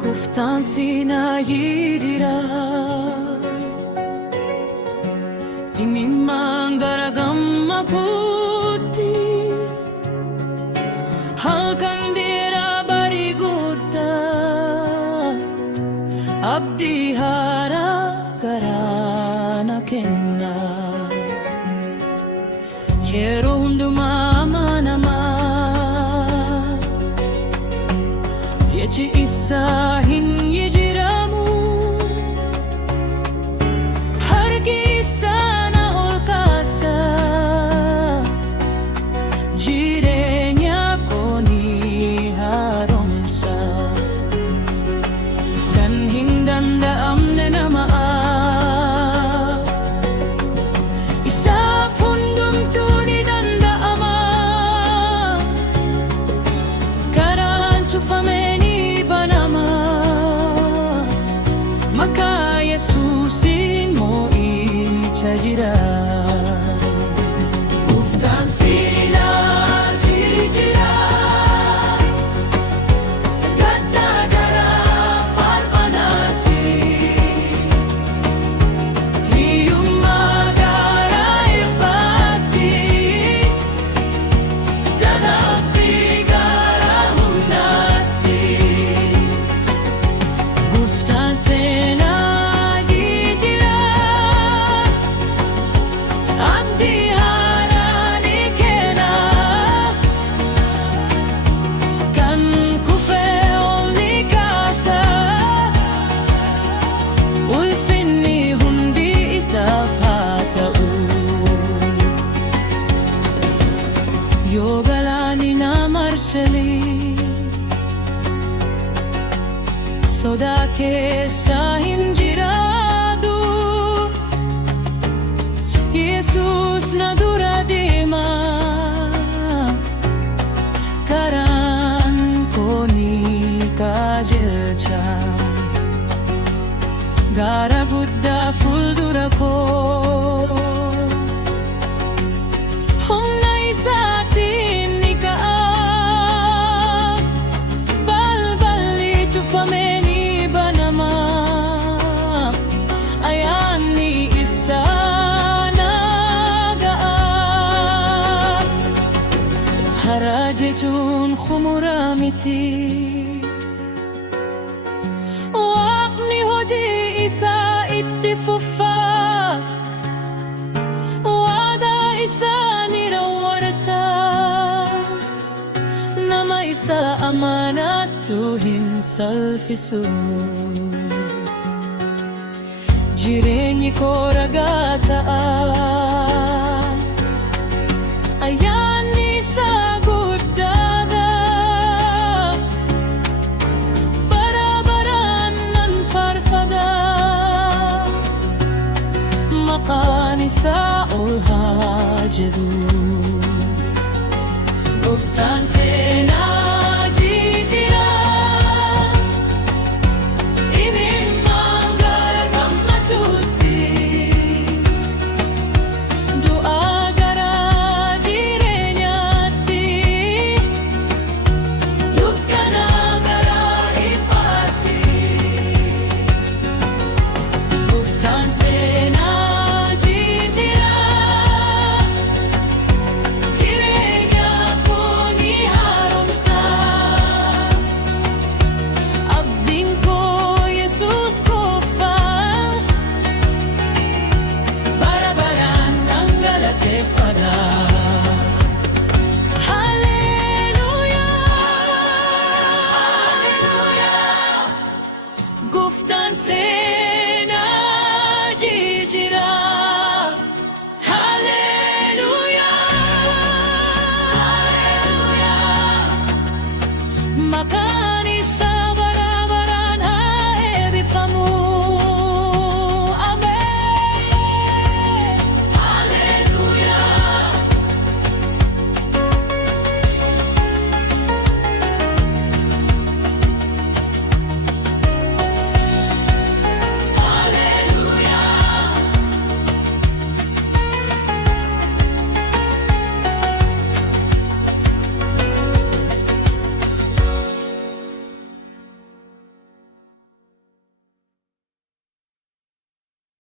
Huftan sinayidira Timimang garagam maputi Halkan dira bariguta Abdi hara karana kenna Yero hundu mama nama Yechi isahin yejiramu Harki sana olkasa Jirenya koni haromsa Dan hindanda amne nama Isa fundum tuni danda ama Karan chufame Maka Yesusin mo ichajira Uftan sila jijira Gadda dara farfanati Hiyum magara ipati Dadabbi gara humnati Uftan Yogalani na marsali Sodake sa hinjirado Jesus na duradima Karan ko ni kajelcha Gara gudda fuldura ko Fameni banama ayani isa nagaa haraje chun khumuramiti waqni hoji isa ittifufa wada isa nirawarta nama isa amanatu himsalfisu Jireenyi koo ragata Ayyaanni isaa guddaadha Bara baraan nan faarfada Maqaan isaa ol haa jedhu